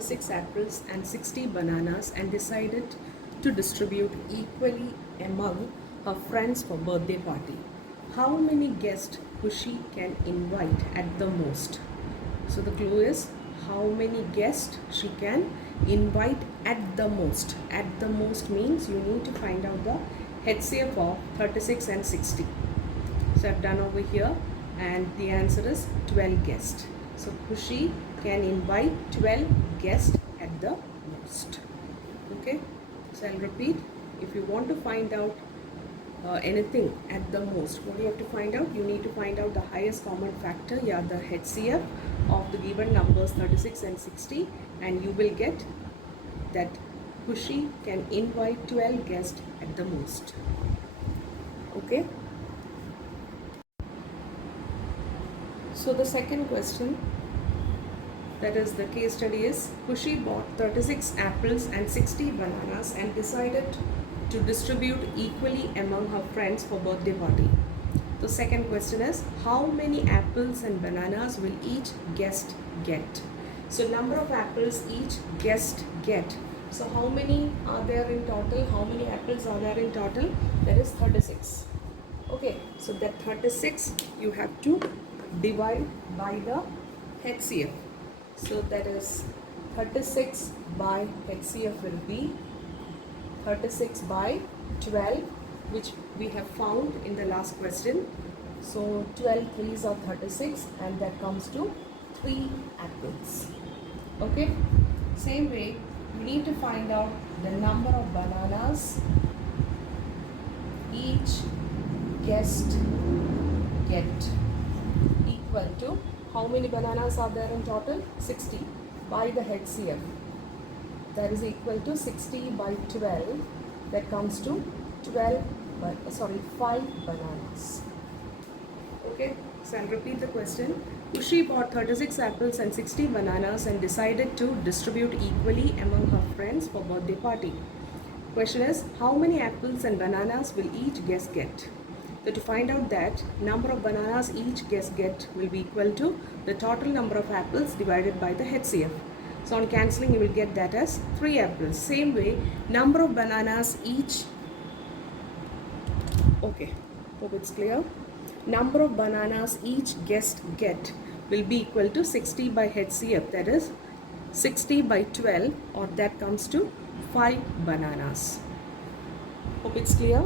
36 apples and 60 bananas and decided to distribute equally among her friends for birthday party. How many guests Kushi can invite at the most? So the clue is how many guests she can invite at the most. At the most means you need to find out the HCF of 36 and 60. So I've done over here and the answer is 12 guests. So Kushi can invite 12 guests at the most. Okay, so I'll repeat. If you want to find out anything at the most, what do you have to find out? You need to find out the highest common factor, yeah, the HCF of the given numbers 36 and 60, and you will get that Kushi can invite 12 guests at the most. Okay. So the second question, that is the case study, is Kushi bought 36 apples and 60 bananas and decided to distribute equally among her friends for birthday party. The second question is how many apples and bananas will each guest get? So number of apples each guest get. So how many are there in total? How many apples are there in total? That is 36. Okay, so that 36 you have to divide by the HCF. So that is 36 by HCF will be 36 by 12, which we have found in the last question. So 12 threes are 36 and that comes to 3 apples. Okay, same way you need to find out the number of bananas each guest get, equal to how many bananas are there in total? 60 by the HCF. That is equal to 60 by 12. That comes to 5 bananas. Okay, so I'll repeat the question. Kushi bought 36 apples and 60 bananas and decided to distribute equally among her friends for birthday party. Question is, how many apples and bananas will each guest get? So to find out that, number of bananas each guest get will be equal to the total number of apples divided by the HCF. So on cancelling you will get that as 3 apples. Same way, number of bananas each, okay, hope it's clear. Number of bananas each guest get will be equal to 60 by HCF, that is 60 by 12, or that comes to 5 bananas. Hope it's clear.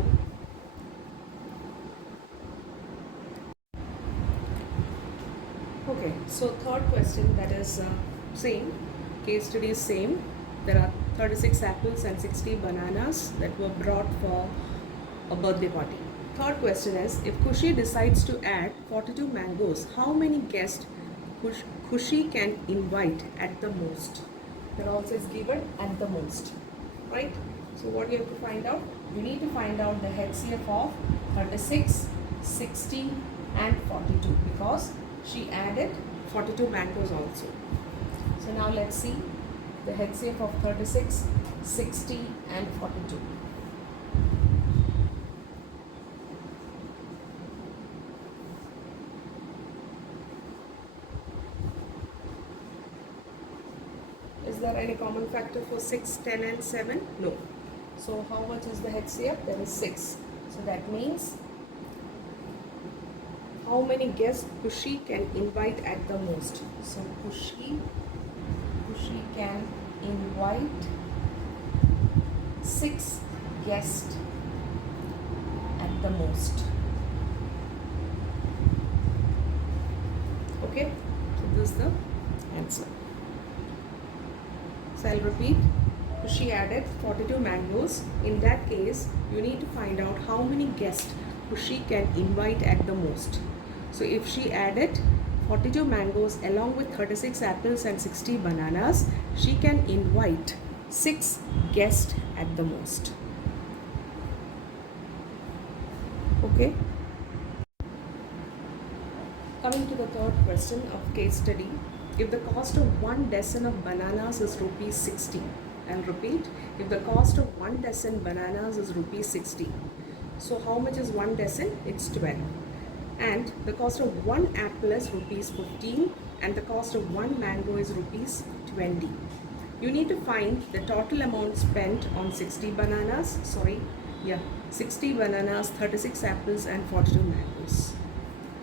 Okay, so third question, that is same, case study is same. There are 36 apples and 60 bananas that were brought for a birthday party. Third question is, if Kushi decides to add 42 mangoes, how many guests Kushi can invite at the most? That also is given at the most, right? So what you have to find out? You need to find out the HCF of 36, 60 and 42 because she added 42 mangoes also. So now let's see the HCF of 36, 60 and 42. Is there any common factor for 6, 10 and 7? No. So how much is the HCF? There is 6. So that means how many guests Kushi can invite at the most? So Kushi can invite 6 guests at the most. Okay, so this is the answer. So I'll repeat. Kushi added 42 mangoes. In that case, you need to find out how many guests Kushi can invite at the most. So if she added 42 mangoes along with 36 apples and 60 bananas, she can invite 6 guests at the most. Okay. Coming to the third question of case study. If the cost of 1 dozen of bananas is rupees 60, I'll repeat, if the cost of 1 dozen bananas is rupees 60, so how much is 1 dozen? It's 12. And the cost of 1 apple is rupees 15 and the cost of 1 mango is rupees 20. You need to find the total amount spent on 60 bananas, 60 bananas, 36 apples and 42 mangoes.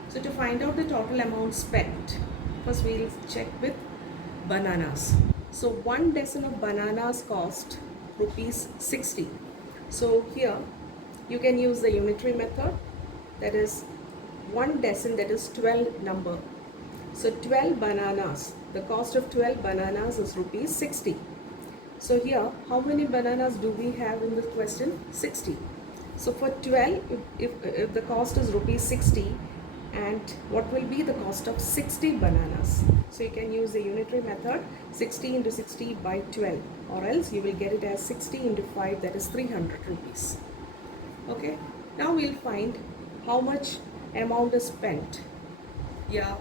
So to find out the total amount spent, first we'll check with bananas. So 1 dozen of bananas cost rupees 60. So here you can use the unitary method, that is 1 dozen, that is 12 number. So 12 bananas, the cost of 12 bananas is rupees 60. So here, how many bananas do we have in this question? 60. So for 12, if the cost is rupees 60, and what will be the cost of 60 bananas? So you can use the unitary method, 60 into 60 by 12, or else you will get it as 60 into 5, that is 300 rupees. Okay, now we'll find how much amount is spent. Yeah,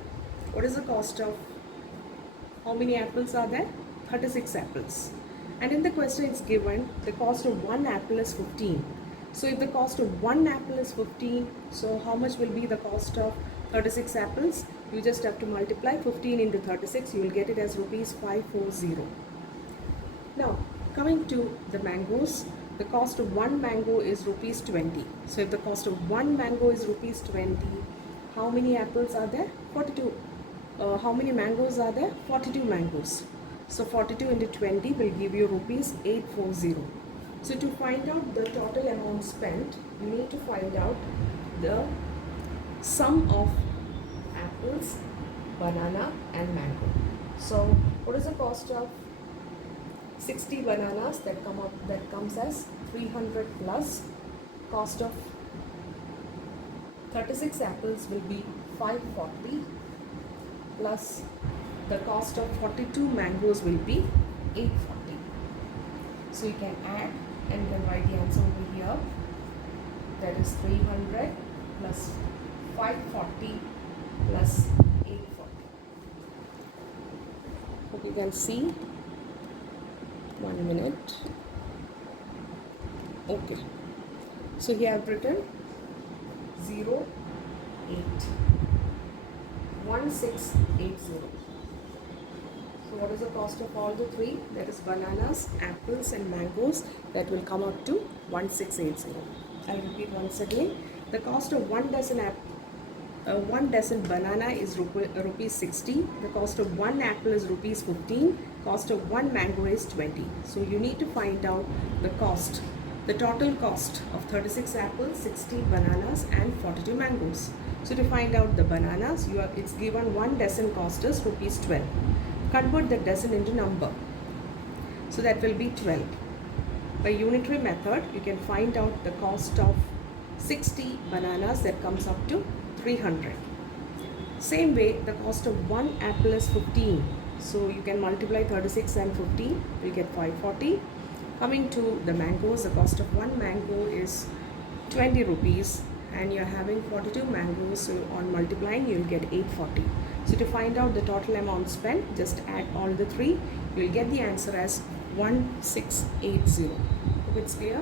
what is the cost of, how many apples are there? 36 apples. And in the question it's given the cost of 1 apple is 15. So if the cost of 1 apple is 15, so how much will be the cost of 36 apples? You just have to multiply 15 into 36, you will get it as rupees 540. Now coming to the mangoes, the cost of 1 mango is rupees 20. So if the cost of 1 mango is rupees 20, how many apples are there? 42. How many mangoes are there? 42 mangoes. So 42 into 20 will give you rupees 840. So to find out the total amount spent, you need to find out the sum of apples, banana and mango. So what is the cost of 60 bananas? That comes as 300 plus cost of 36 apples will be 540 plus the cost of 42 mangoes will be 840. So you can add and you can write the answer over here. That is 300 plus 540 plus 840. Hope you can see. 1 minute. Okay. So here I have written 0, 8, 1680. So what is the cost of all the three? That is bananas, apples and mangoes. That will come up to 1680. I'll repeat once again. The cost of 1 dozen banana is rupees 60. The cost of 1 apple is rupees 15. Cost of 1 mango is 20. So you need to find out the cost, the total cost of 36 apples, 60 bananas and 42 mangoes. So to find out the bananas, it's given 1 dozen cost is rupees 12. Convert the dozen into number. So that will be 12. By unitary method, you can find out the cost of 60 bananas, that comes up to 300. Same way, the cost of 1 apple is 15. So you can multiply 36 and 15, you get 540. Coming to the mangoes, the cost of 1 mango is 20 rupees and you're having 42 mangoes, so on multiplying you'll get 840. So to find out the total amount spent, just add all the three, you'll get the answer as 1680. Hope it's clear.